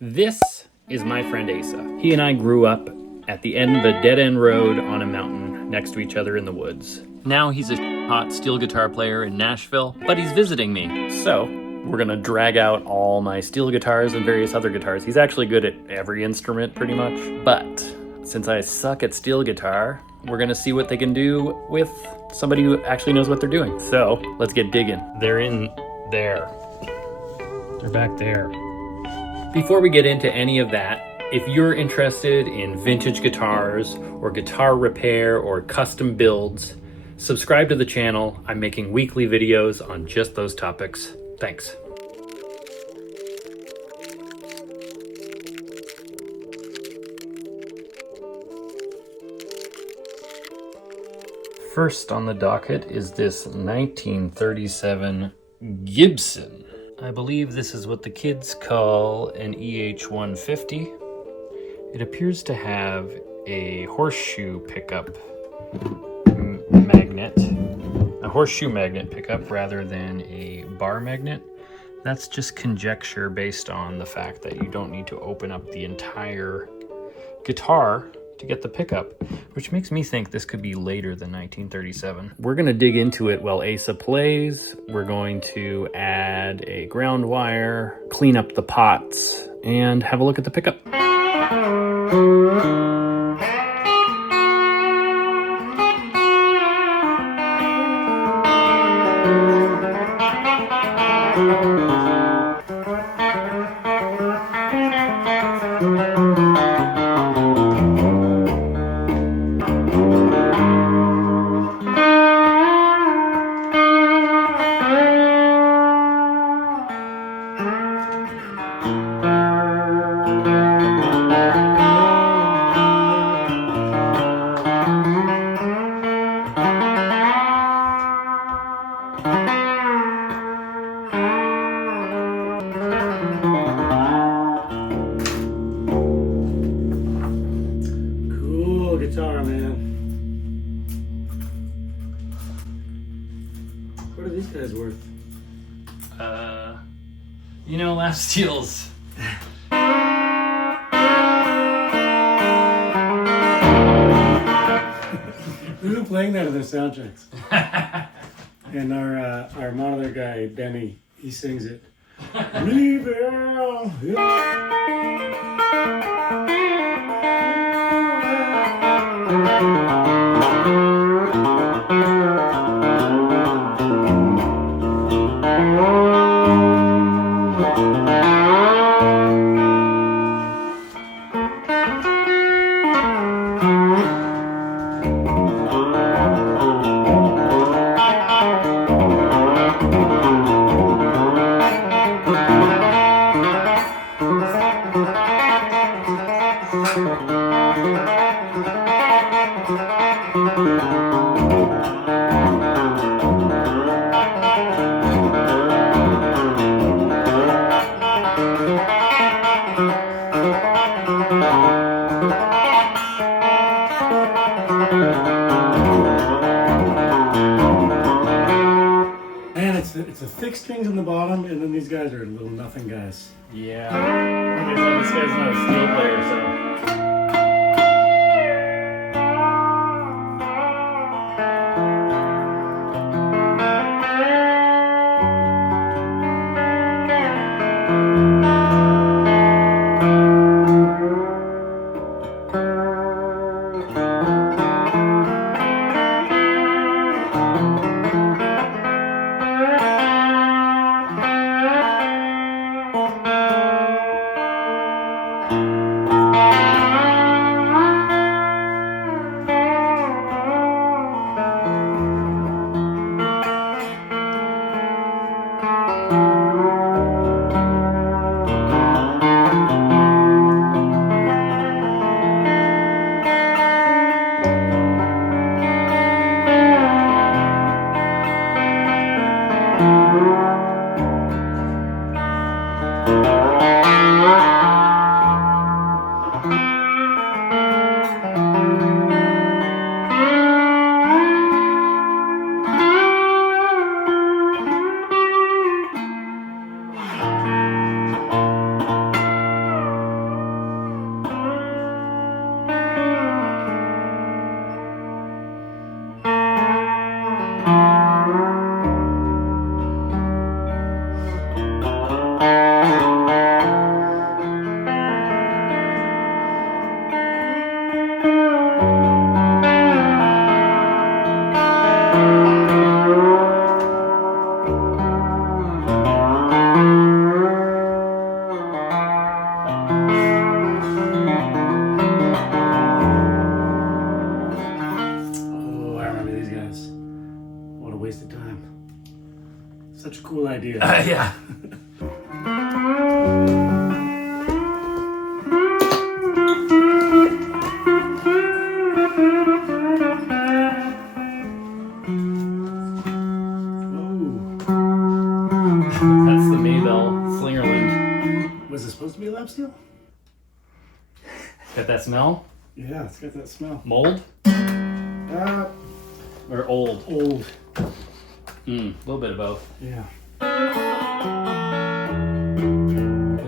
This is my friend Asa. He and I grew up at the end of a dead-end road on a mountain next to each other in the woods. Now he's a hot steel guitar player in Nashville, but he's visiting me. So we're gonna drag out all my steel guitars and various other guitars. He's actually good at every instrument pretty much, but since I suck at steel guitar, we're gonna see what they can do with somebody who actually knows what they're doing. So let's get digging. They're in there. They're back there. Before we get into any of that, if you're interested in vintage guitars or guitar repair or custom builds, subscribe to the channel. I'm making weekly videos on just those topics. Thanks. First on the docket is this 1937 Gibson. I believe this is what the kids call an EH-150. It appears to have a horseshoe pickup magnet, a horseshoe magnet pickup rather than a bar magnet. That's just conjecture based on the fact that you don't need to open up the entire guitar to get the pickup, which makes me think this could be later than 1937. We're gonna dig into it while Asa plays. We're going to add a ground wire, clean up the pots, and have a look at the pickup. Guitar, man. What are these guys worth? You know, last steals. We've been playing that in their soundtracks. And our monitor guy, Benny, he sings it. It's a fixed strings on the bottom, and then these guys are little nothing guys. Yeah. Like I said, this guy's not a steel player, so. idea. Yeah. That's the Maybell Slingerland. Was it supposed to be a lap steel? Got that smell? Yeah, it's got that smell. Mold? Or old? Old. A little bit of both. Yeah. Well,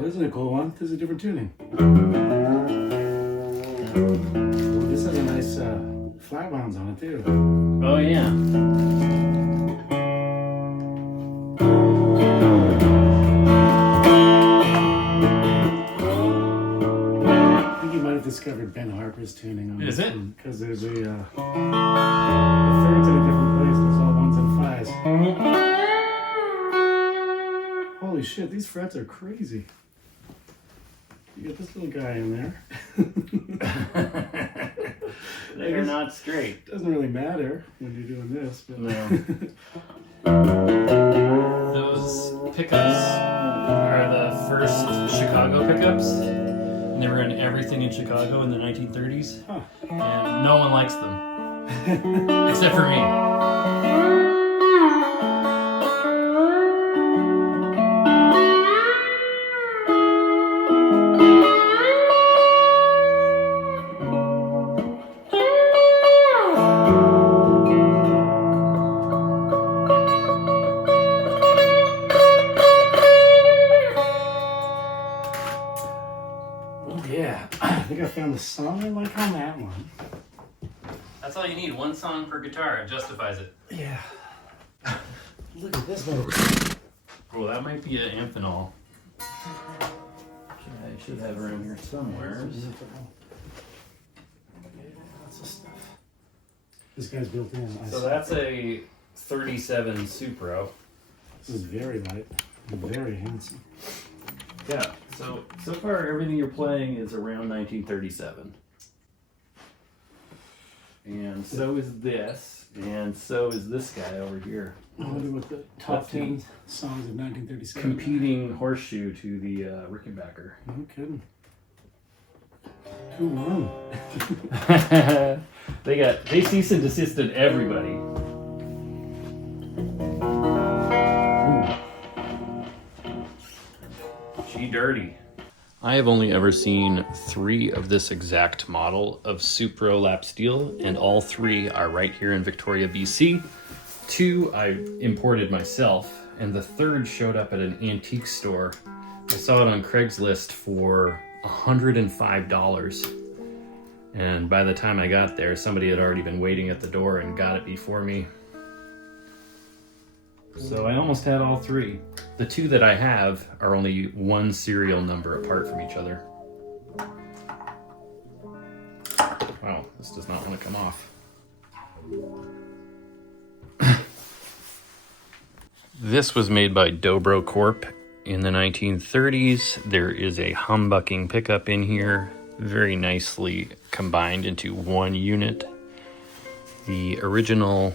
this is a cool one. This is a different tuning. Well, this has a nice flat wounds on it too. Oh yeah. I think you might have discovered Ben Harper's tuning on Is this it? one, because there's a the thirds in a different place. There's all ones and fives. Holy shit, these frets are crazy. You got this little guy in there. They're not straight. Doesn't really matter when you're doing this, but No. Those pickups are the first Chicago pickups. And they were in everything in Chicago in the 1930s. Huh. And no one likes them. Except for me. yeah, I think I found the song I like on that one. That's all you need. One song per guitar. It justifies it. Yeah. Look at this little. Oh, that might be an Amphenol. I should have around here somewhere. Lots of stuff. This guy's built in. So that's a 37 Supro. This is very light and very handsome. Yeah. So far everything you're playing is around 1937. And so is this, and so is this guy over here. I wonder what the top 10 songs of 1937. Competing horseshoe to the Rickenbacker. No kidding. Who won? They cease and desisted everybody. Ooh. She dirty. I have only ever seen 3 of this exact model of Supro lap steel, and all 3 are right here in Victoria, BC. 2 I imported myself, and the 3rd showed up at an antique store. I saw it on Craigslist for $105. And by the time I got there, somebody had already been waiting at the door and got it before me. So I almost had all 3. The 2 that I have are only 1 serial number apart from each other. Wow, this does not want to come off. This was made by Dobro Corp in the 1930s. There is a humbucking pickup in here, very nicely combined into one unit. The original,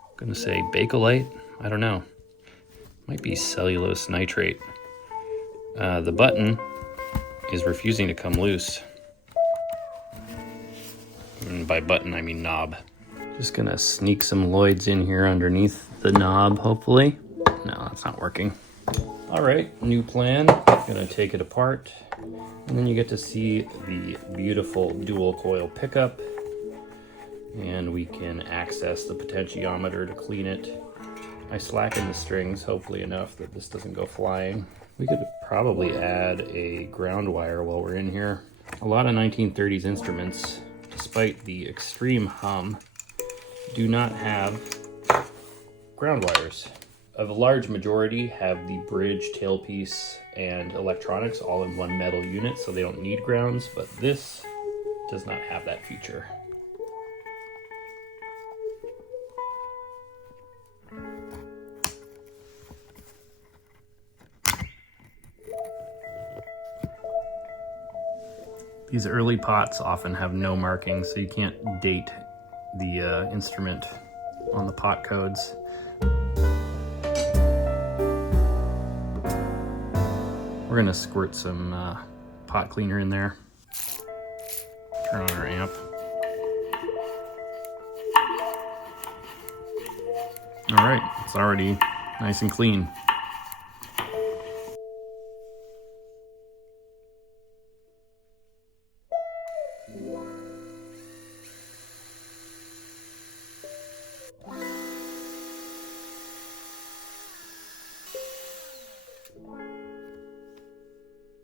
I'm going to say Bakelite, I don't know. Might be cellulose nitrate. The button is refusing to come loose. And by button, I mean knob. Just gonna sneak some Lloyds in here underneath the knob, hopefully. No, that's not working. All right, new plan. Gonna take it apart. And then you get to see the beautiful dual coil pickup. And we can access the potentiometer to clean it. I slacken the strings, hopefully enough that this doesn't go flying. We could probably add a ground wire while we're in here. A lot of 1930s instruments, despite the extreme hum, do not have ground wires. A large majority have the bridge, tailpiece, and electronics all in one metal unit, so they don't need grounds, but this does not have that feature. These early pots often have no markings, so you can't date the instrument on the pot codes. We're gonna squirt some pot cleaner in there. Turn on our amp. All right, it's already nice and clean.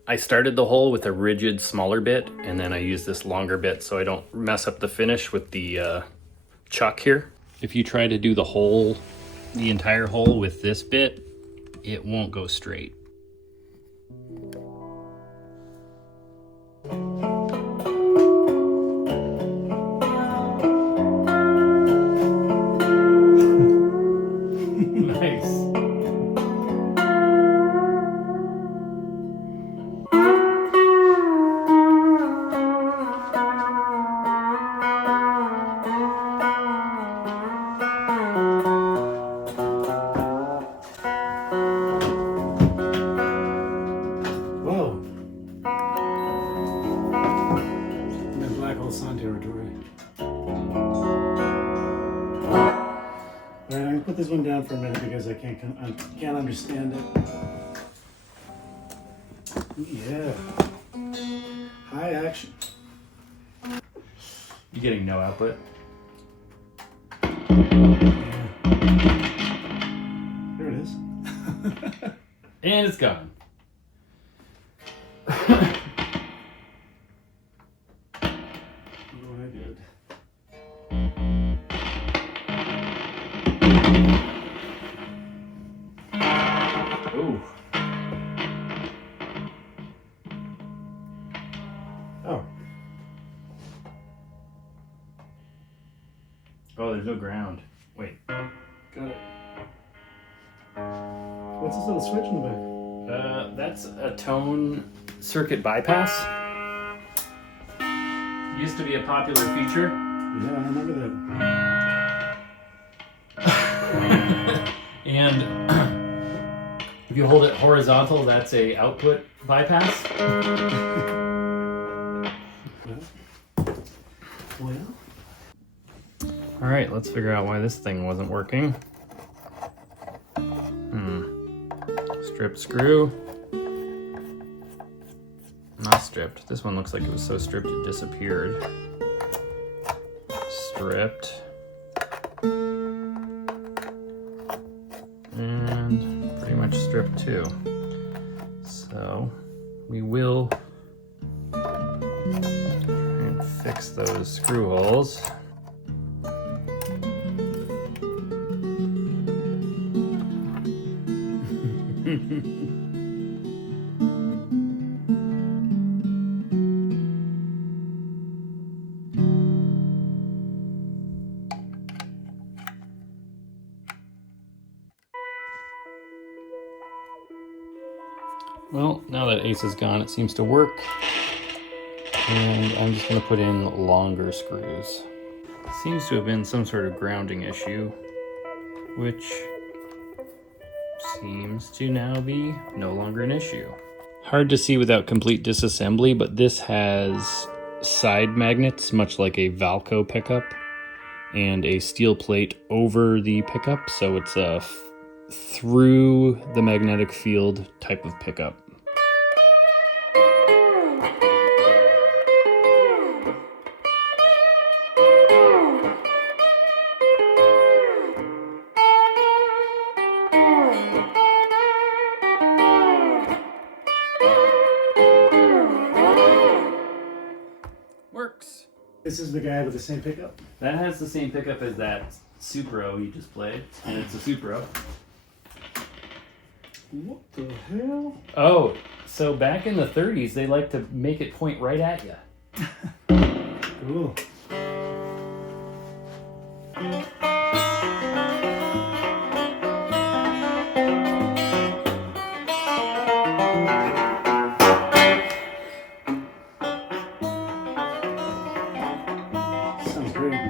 I started the hole with a rigid smaller bit, and then I use this longer bit so I don't mess up the finish with the chuck here. If you try to do the entire hole with this bit, it won't go straight. Nice. Alright, I'm gonna put this one down for a minute because I can't understand it. Yeah. High action. You getting no output? Yeah. There it is. And it's gone. Good. Ooh. Oh. Oh, there's no ground. Wait. Got it. What's this little switch in the back? That's a tone circuit bypass. Used to be a popular feature. Yeah, I remember that. And if you hold it horizontal, that's a output bypass. Well. All right, let's figure out why this thing wasn't working. Strip screw. Not stripped. This one looks like it was so stripped it disappeared. Stripped. And pretty much stripped too. So we will try and fix those screw holes. Well, now that Asa's gone, it seems to work. And I'm just going to put in longer screws. Seems to have been some sort of grounding issue, which seems to now be no longer an issue. Hard to see without complete disassembly, but this has side magnets, much like a Valco pickup, and a steel plate over the pickup, so it's a through the magnetic field type of pickup. Works. This is the guy with the same pickup? That has the same pickup as that Supro you just played, and it's a Supro. What the hell? Oh, so back in the 30s, they like to make it point right at you. Cool. Sounds great.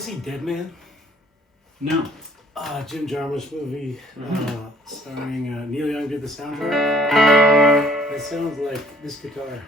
ever see Dead Man? No. Jim Jarmusch movie starring Neil Young did the soundtrack. It sounds like this guitar.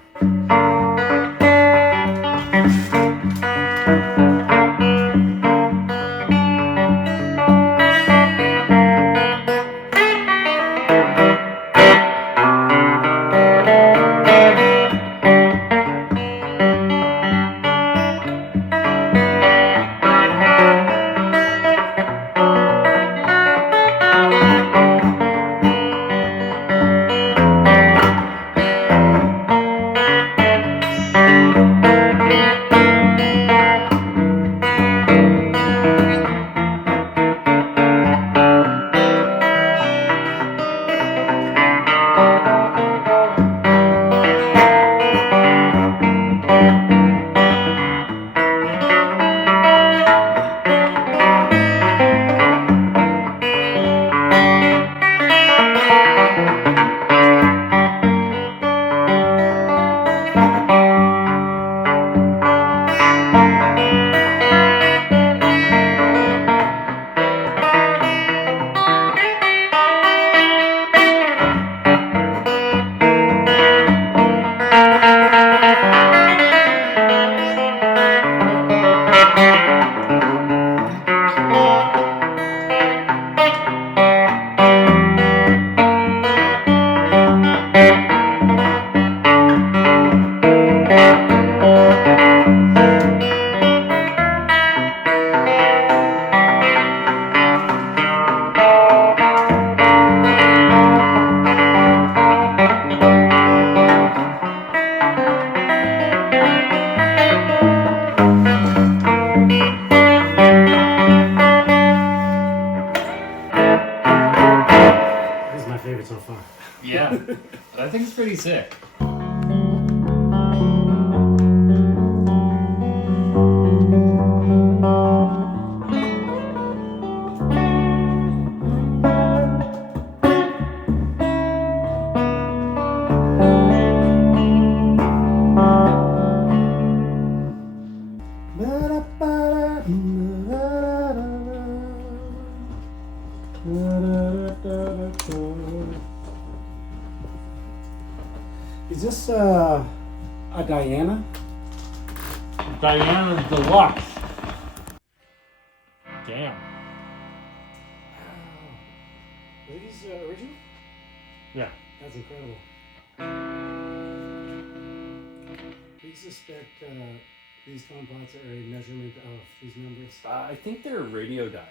So far. Yeah, I think it's pretty sick. Is this a Diana? Diana's Deluxe. Damn. Are these original? Yeah. That's incredible. Do you suspect these tom pots are a measurement of these numbers? I think they're radio dials.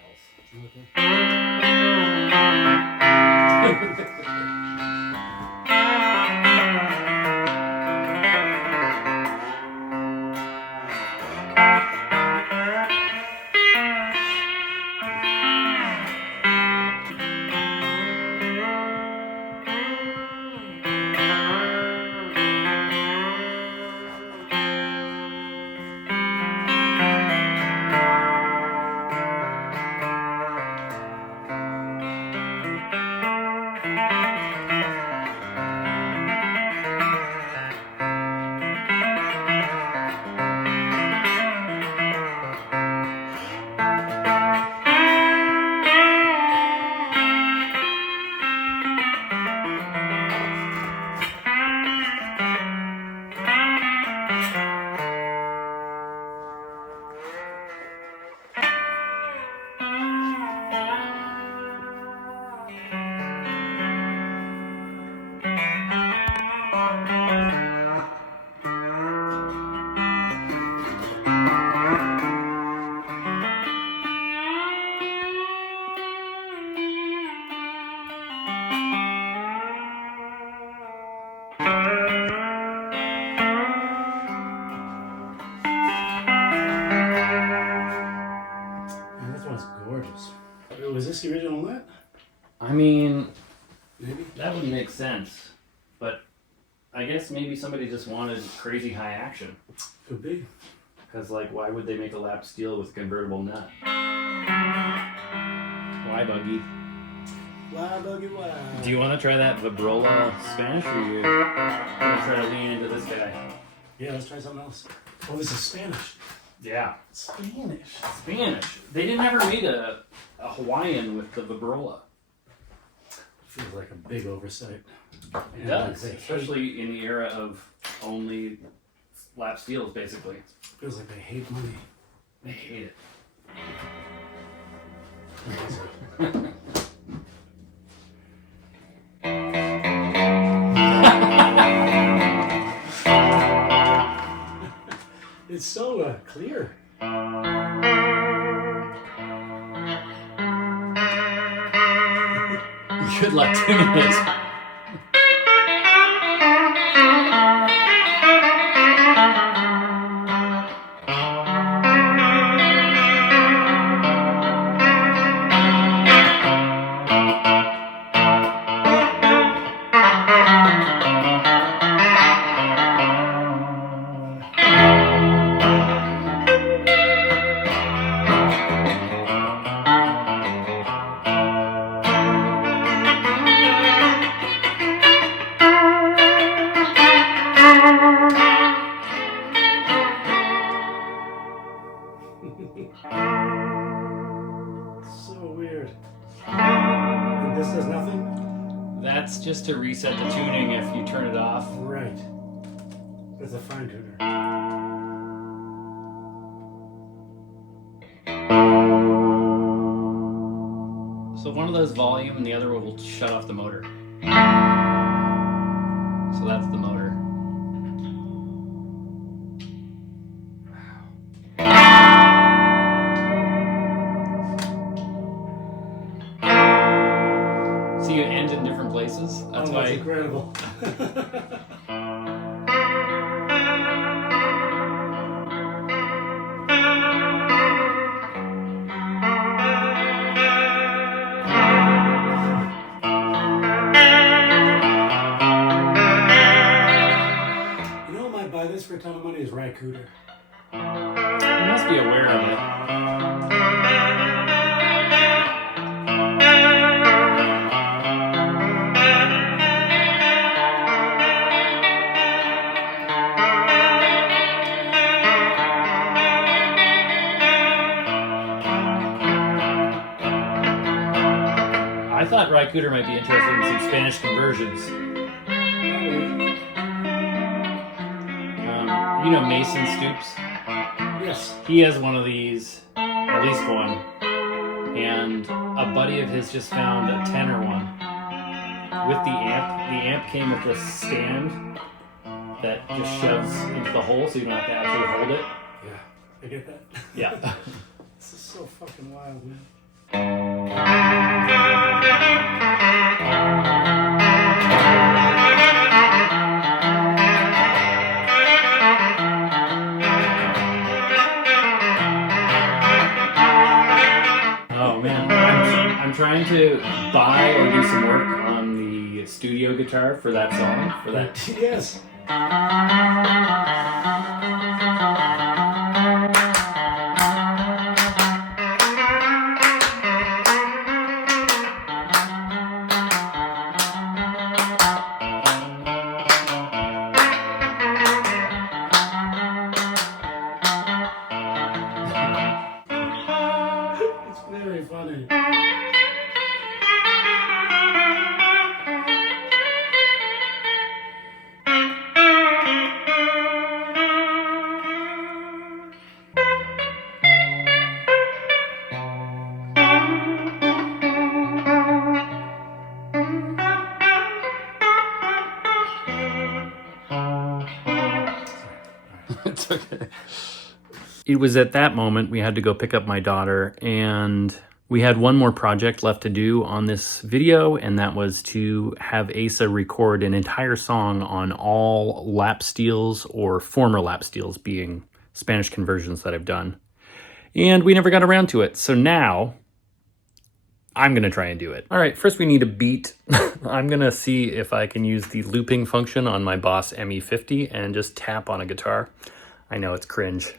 Was this the original net? I mean, Maybe. that would make sense, but I guess maybe somebody just wanted crazy high action. Could be. Because, like, why would they make a lap steel with a convertible nut? Why, Buggy? Why, Buggy, why? Do you want to try that vibrola Spanish, or you want to try to lean into this guy? Yeah, let's try something else. Oh, this is Spanish. Yeah. Spanish. Spanish. They didn't ever made a Hawaiian with the vibrola. Feels like a big oversight. It does, especially in the era of only lap steels, basically. Feels like they hate money. They hate it. It's so clear. Good luck tuning it. So weird. And this does nothing? That's just to reset the tuning if you turn it off. Right. That's a fine tuner. So one of those volume and the other will shut off the motor. So that's the motor. See, it ends in different places. That's Oh, why. that's incredible. You know who might buy this for a ton of money is Rycooter. You must be aware of it. I thought Rycooter might be interested in some Spanish conversions. You know Mason Stoops? Yes. He has one of these, at least one. And a buddy of his just found a tenor one. With the amp. The amp came with a stand that just shoves into the hole so you don't have to actually hold it. Yeah, I get that. Yeah. This is so fucking wild, man. Oh man, I'm trying to buy or do some work on the studio guitar for that song, for that. Yes. It's very funny. It's okay. It was at that moment we had to go pick up my daughter, and we had one more project left to do on this video, and that was to have Asa record an entire song on all lap steels or former lap steels, being Spanish conversions that I've done. And we never got around to it. So now I'm going to try and do it. All right, first we need a beat. I'm going to see if I can use the looping function on my Boss ME50 and just tap on a guitar. I know it's cringe.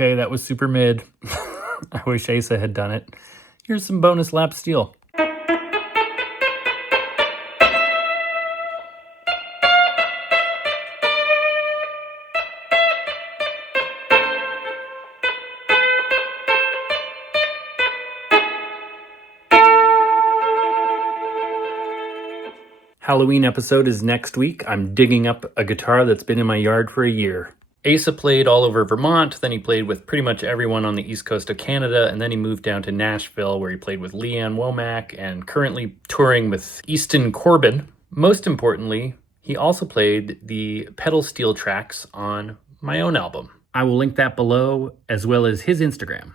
Okay, that was super mid. I wish Asa had done it. Here's some bonus lap steel. Halloween episode is next week. I'm digging up a guitar that's been in my yard for a year. Asa played all over Vermont, then he played with pretty much everyone on the east coast of Canada, and then he moved down to Nashville where he played with Leanne Womack and currently touring with Easton Corbin. Most importantly, he also played the pedal steel tracks on my own album. I will link that below, as well as his Instagram.